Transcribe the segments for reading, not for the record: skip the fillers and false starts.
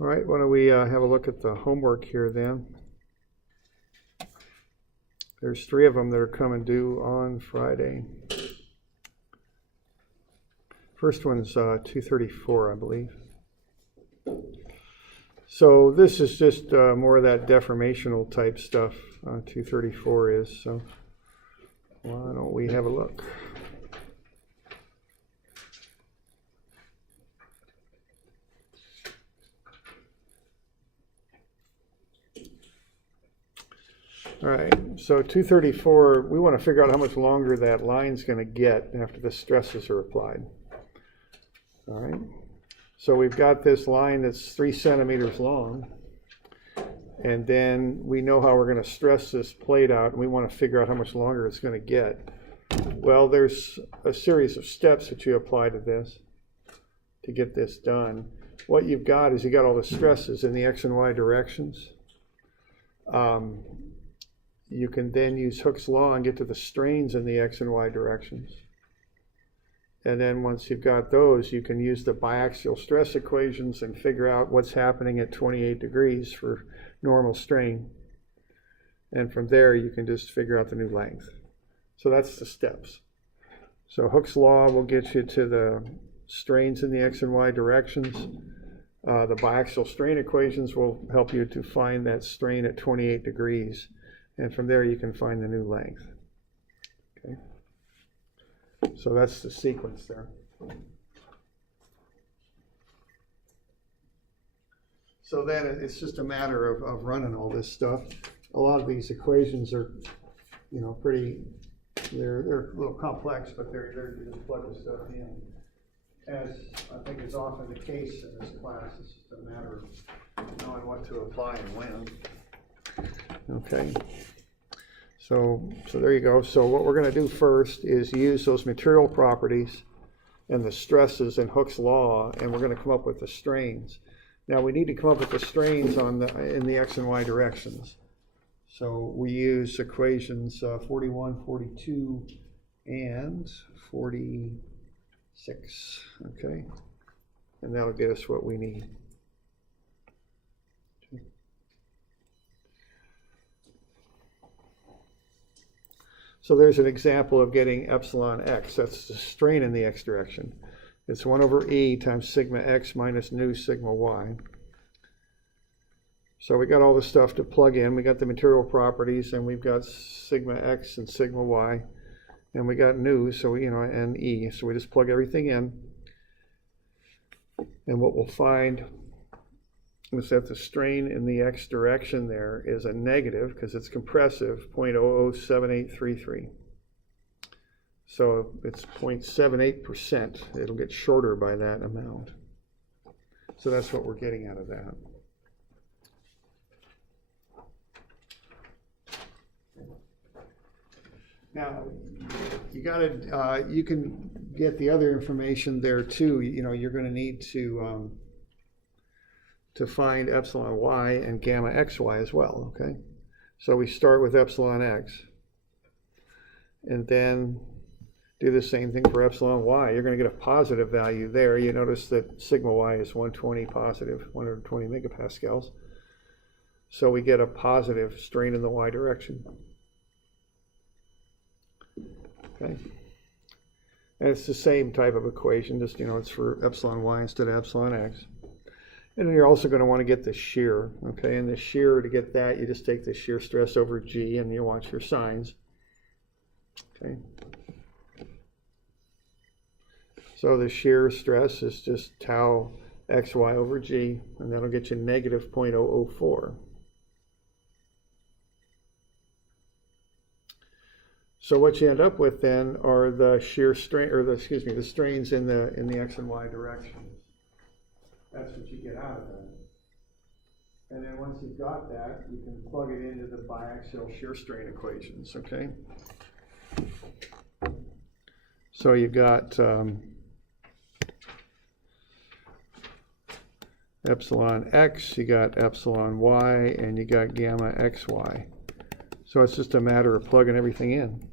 All right, why don't we have a look at the homework here then. There's 3 of them that are coming due on Friday. First one's 234, I believe. So this is just more of that deformational type stuff, 234 is. So why don't we have a look? All right, so 234, we want to figure out how much longer that line's going to get after the stresses are applied. All right, so we've got this line that's 3 centimeters long, and then we know how we're going to stress this plate out, and we want to figure out how much longer it's going to get. Well, there's a series of steps that you apply to this to get this done. What you've got is you got all the stresses in the X and Y directions. You can then use Hooke's law and get to the strains in the X and Y directions. And then once you've got those, you can use the biaxial stress equations and figure out what's happening at 28 degrees for normal strain. And from there, you can just figure out the new length. So that's the steps. So Hooke's law will get you to the strains in the X and Y directions. The biaxial strain equations will help you to find that strain at 28 degrees. And from there, you can find the new length. Okay. So that's the sequence there. So then it's just a matter of running all this stuff. A lot of these equations are, you know, they're a little complex, but they're just plug the stuff in. As I think is often the case in this class, it's just a matter of knowing what to apply and when. Okay. So there you go. So what we're going to do first is use those material properties and the stresses in Hooke's law, and we're going to come up with the strains. Now we need to come up with the strains in the X and Y directions. So we use equations 41, 42, and 46. Okay, and that'll get us what we need. So there's an example of getting epsilon x. That's the strain in the x direction. It's 1 over e times sigma x minus nu sigma y. So we got all the stuff to plug in. We got the material properties, and we've got sigma x and sigma y, and we got nu, so we, and e. So we just plug everything in, and what we'll find is that the strain in the x direction there is a negative, because it's compressive, 0.007833. So it's 0.78%. It'll get shorter by that amount. So that's what we're getting out of that. Now, you can get the other information there too. You're going to need to find epsilon y and gamma xy as well, okay? So we start with epsilon x, and then do the same thing for epsilon y. You're going to get a positive value there. You notice that sigma y is 120 positive, 120 megapascals. So we get a positive strain in the y direction. Okay. And it's the same type of equation, just, it's for epsilon y instead of epsilon x. And then you're also going to want to get the shear, okay? And the shear, to get that, you just take the shear stress over G and you watch your signs, okay? So the shear stress is just tau xy over G, and that'll get you negative 0.004. So what you end up with then are the shear strain, or the strains in the x and y directions. That's what you get out of that. And then once you've got that, you can plug it into the biaxial shear strain equations, okay? So you've got epsilon x, you got epsilon y, and you got gamma xy. So it's just a matter of plugging everything in.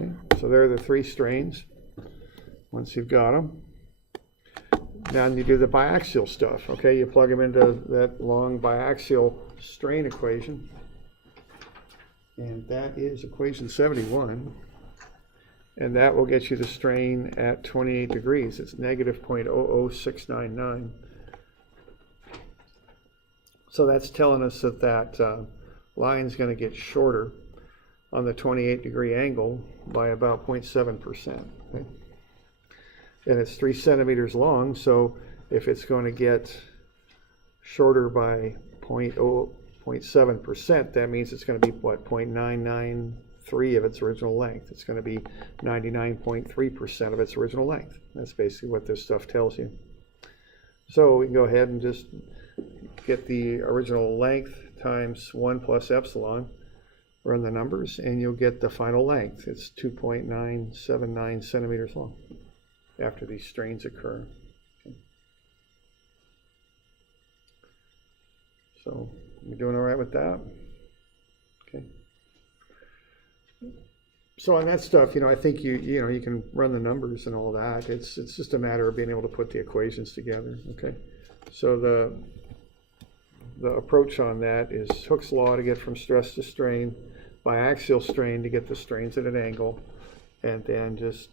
Okay, so there are the three strains, once you've got them. Now you do the biaxial stuff, okay? You plug them into that long biaxial strain equation. And that is equation 71. And that will get you the strain at 28 degrees. It's negative 0.00699. So that's telling us that that line's going to get shorter on the 28 degree angle by about 0.7%. Okay? And it's 3 centimeters long, so if it's going to get shorter by 0.7%, that means it's going to be, what, 0.993 of its original length. It's going to be 99.3% of its original length. That's basically what this stuff tells you. So we can go ahead and just get the original length times 1 plus epsilon, run the numbers, and you'll get the final length. It's 2.979 centimeters long after these strains occur. Okay. So you're doing all right with that? Okay. So on that stuff, I think you can run the numbers and all that. It's just a matter of being able to put the equations together. Okay. So the approach on that is Hooke's law to get from stress to strain, biaxial strain to get the strains at an angle, and then just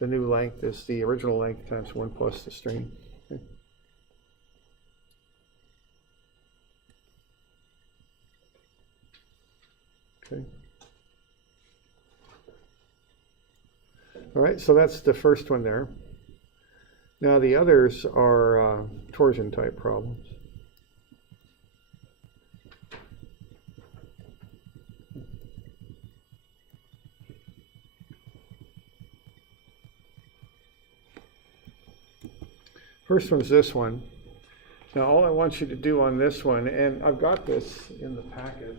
the new length is the original length times 1 plus the strain. Okay. Okay. All right, so that's the first one there. Now the others are torsion type problems. First one's this one. Now all I want you to do on this one, and I've got this in the packet.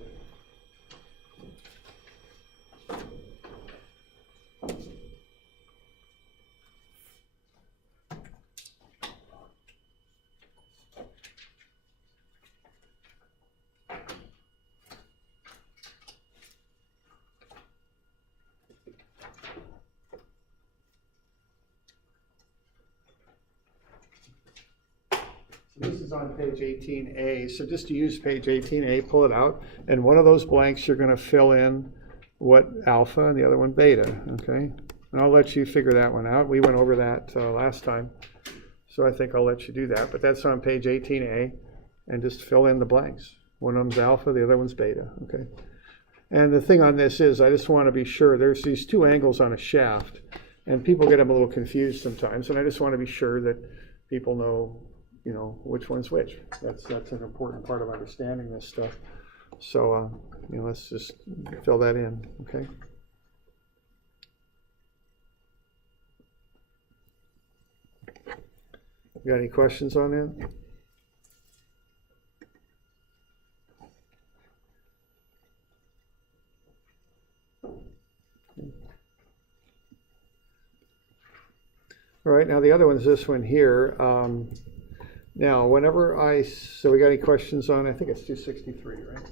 This is on page 18A, so just to use page 18A, pull it out, and one of those blanks you're going to fill in what alpha and the other one beta, okay? And I'll let you figure that one out. We went over that last time, so I think I'll let you do that. But that's on page 18A, and just fill in the blanks. One of them's alpha, the other one's beta, okay? And the thing on this is, I just want to be sure, there's these two angles on a shaft, and people get them a little confused sometimes, and I just want to be sure that people know which one's which. That's an important part of understanding this stuff. So, let's just fill that in, okay? You got any questions on that? All right, now the other one's this one here. Now, whenever so we got any questions on, I think it's 263, right?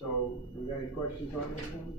So we got any questions on this one?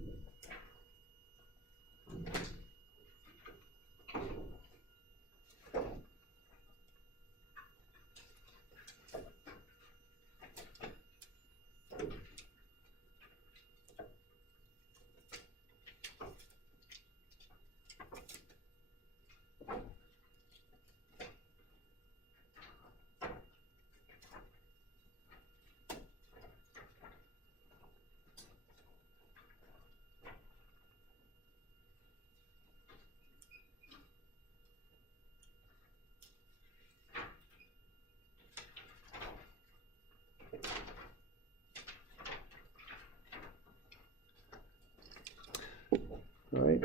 All right.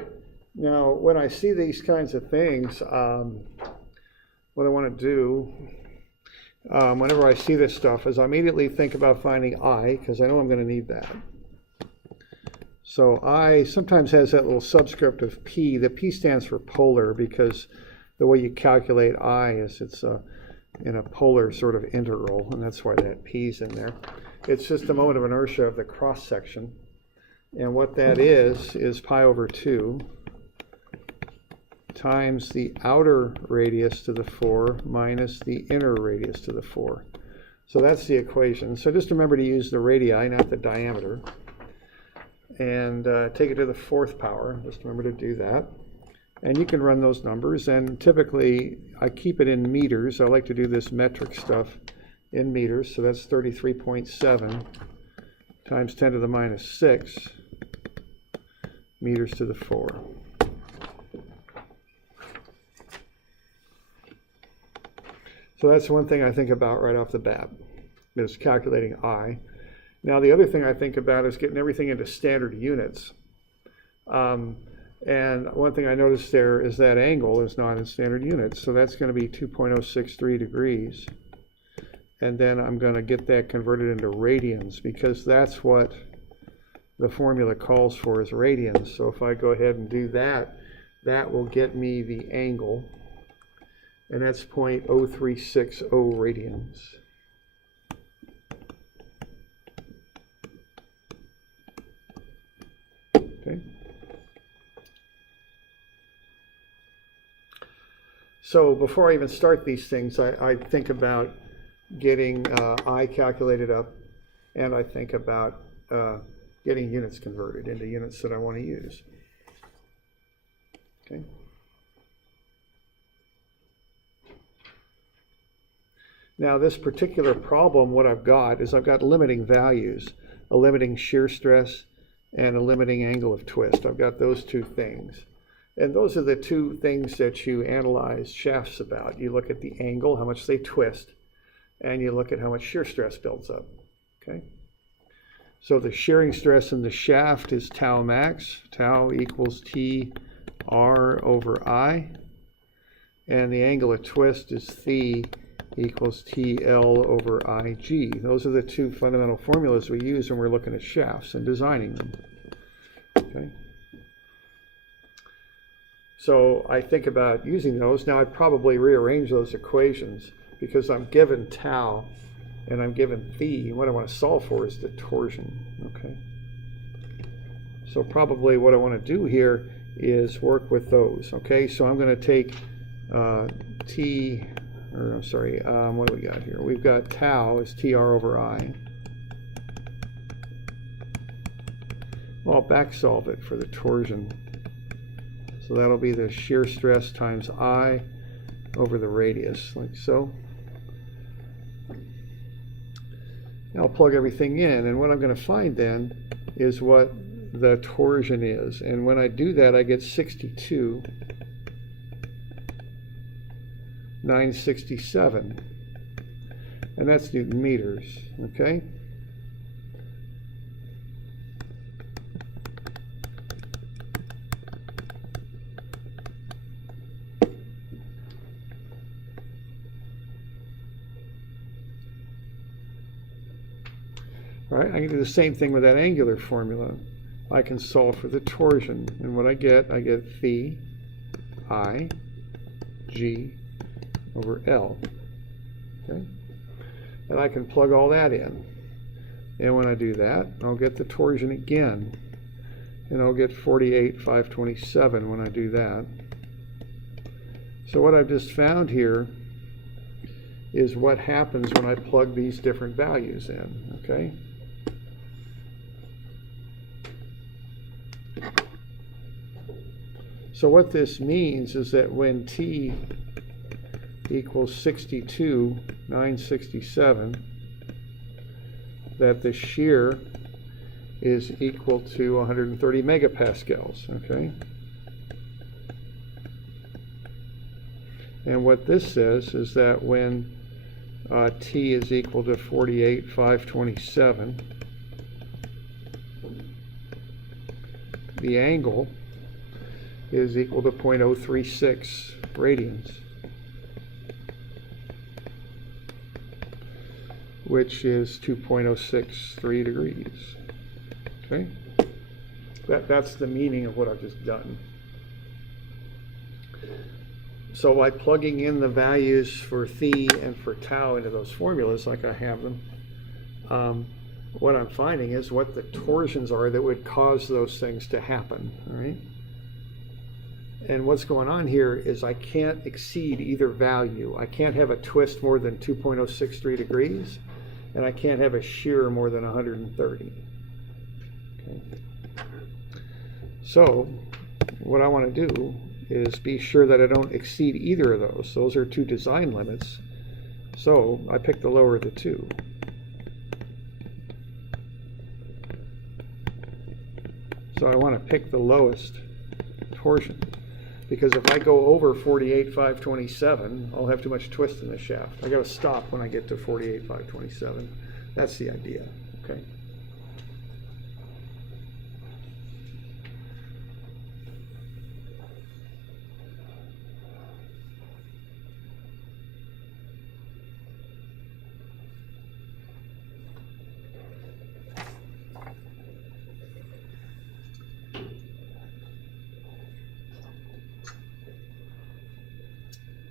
Now, when I see these kinds of things, what I want to do, whenever I see this stuff, is I immediately think about finding I, because I know I'm going to need that. So I sometimes has that little subscript of P. The P stands for polar, because the way you calculate I is it's in a polar sort of integral, and that's why that P's in there. It's just a moment of inertia of the cross section. And what that is pi over 2 times the outer radius to the 4 minus the inner radius to the 4. So that's the equation. So just remember to use the radii, not the diameter. And take it to the 4th power. Just remember to do that. And you can run those numbers. And typically, I keep it in meters. I like to do this metric stuff in meters. So that's 33.7 times 10 to the minus 6 meters to the 4. So that's one thing I think about right off the bat, is calculating I. Now the other thing I think about is getting everything into standard units. And one thing I noticed there is that angle is not in standard units, so that's going to be 2.063 degrees. And then I'm going to get that converted into radians, because that's what the formula calls for, is radians. So if I go ahead and do that, that will get me the angle, and that's 0.0360 radians. Okay. So before I even start these things, I think about getting I calculated up, and I think about getting units converted into units that I want to use. Okay. Now this particular problem, what I've got is I've got limiting values, a limiting shear stress and a limiting angle of twist. I've got those two things. And those are the two things that you analyze shafts about. You look at the angle, how much they twist, and you look at how much shear stress builds up. Okay? So the shearing stress in the shaft is tau max. Tau equals T R over I. And the angle of twist is phi equals TL over IG. Those are the two fundamental formulas we use when we're looking at shafts and designing them. Okay. So I think about using those. Now I'd probably rearrange those equations because I'm given tau and I'm given phi. What I want to solve for is the torsion. Okay. So probably what I want to do here is work with those. Okay. So I'm going to take what do we got here? We've got tau is TR over I. Well, I'll back solve it for the torsion. So that'll be the shear stress times I over the radius, like so. Now I'll plug everything in, and what I'm going to find then is what the torsion is. And when I do that, I get 62,967. And that's Newton meters, okay? All right, I can do the same thing with that angular formula. I can solve for the torsion, and what I get phi I G over L. Okay? And I can plug all that in. And when I do that, I'll get the torsion again. And I'll get 48,527 when I do that. So what I've just found here is what happens when I plug these different values in. Okay? So what this means is that when T equals 62,967, that the shear is equal to 130 megapascals, okay? And what this says is that when T is equal to 48,527, the angle is equal to 0.036 radians, which is 2.063 degrees. Okay? That's the meaning of what I've just done. So by plugging in the values for phi and for tau into those formulas like I have them, what I'm finding is what the torsions are that would cause those things to happen, all right? And what's going on here is I can't exceed either value. I can't have a twist more than 2.063 degrees, and I can't have a shear more than 130. Okay. So what I want to do is be sure that I don't exceed either of those. Those are two design limits. So I pick the lower of the two. So I want to pick the lowest torsion, because if I go over 48,527, I'll have too much twist in the shaft. I got to stop when I get to 48,527. That's the idea, okay?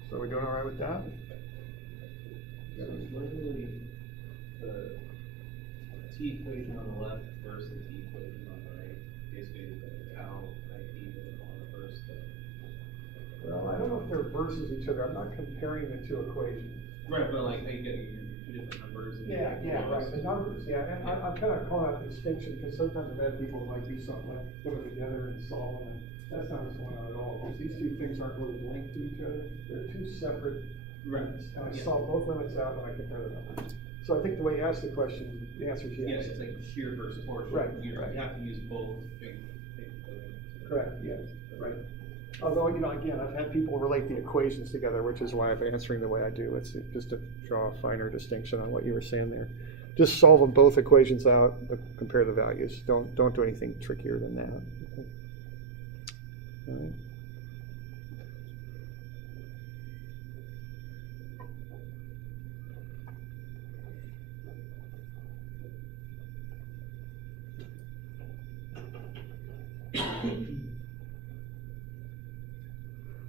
So we doing all right with that? So it's literally the T equation on the left versus the T equation on the right. Basically, the tau IP on the first. Well, I don't know if they're versus each other. I'm not comparing the two equations. Right, but like they get your two different numbers. And Right. The numbers, yeah. And I'm kind of calling out the distinction because sometimes I've had people like do something like put them together and solve them. And that's not what's going on at all. Because these two things aren't really linked to each other. They're two separate limits. And I solve both limits out and I compare the numbers. So I think the way you asked the question, the answer is yes. Yes, it's like shear versus torsion. Right. You have to use both. Correct, yes, right. Although, you know, again, I've had people relate the equations together, which is why I'm answering the way I do. It's just to draw a finer distinction on what you were saying there. Just solve them both equations out, but compare the values. Don't do anything trickier than that. Okay. All right.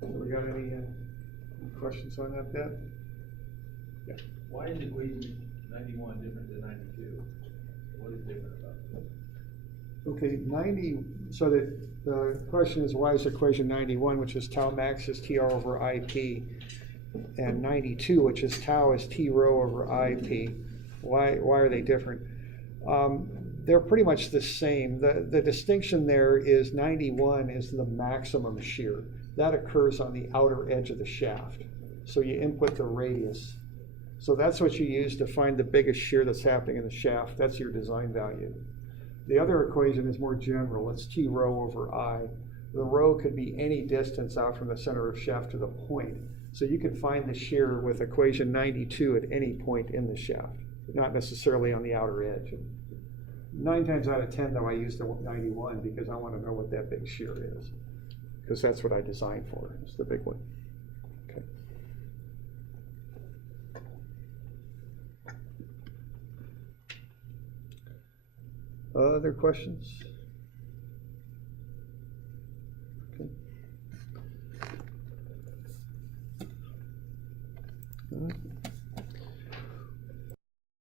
So we got any questions on that bit? Yeah. Why is equation 91 different than 92? What is different about it? Okay, 90, so the question is why is equation 91, which is tau max is TR over IP, and 92, which is tau is T rho over IP, why are they different? They're pretty much the same. The distinction there is 91 is the maximum shear. That occurs on the outer edge of the shaft. So you input the radius. So that's what you use to find the biggest shear that's happening in the shaft. That's your design value. The other equation is more general. It's T rho over I. The rho could be any distance out from the center of shaft to the point. So you can find the shear with equation 92 at any point in the shaft, not necessarily on the outer edge. 9 times out of 10, though, I use the 91 because I want to know what that big shear is, because that's what I designed for. It's the big one. Okay. Other questions?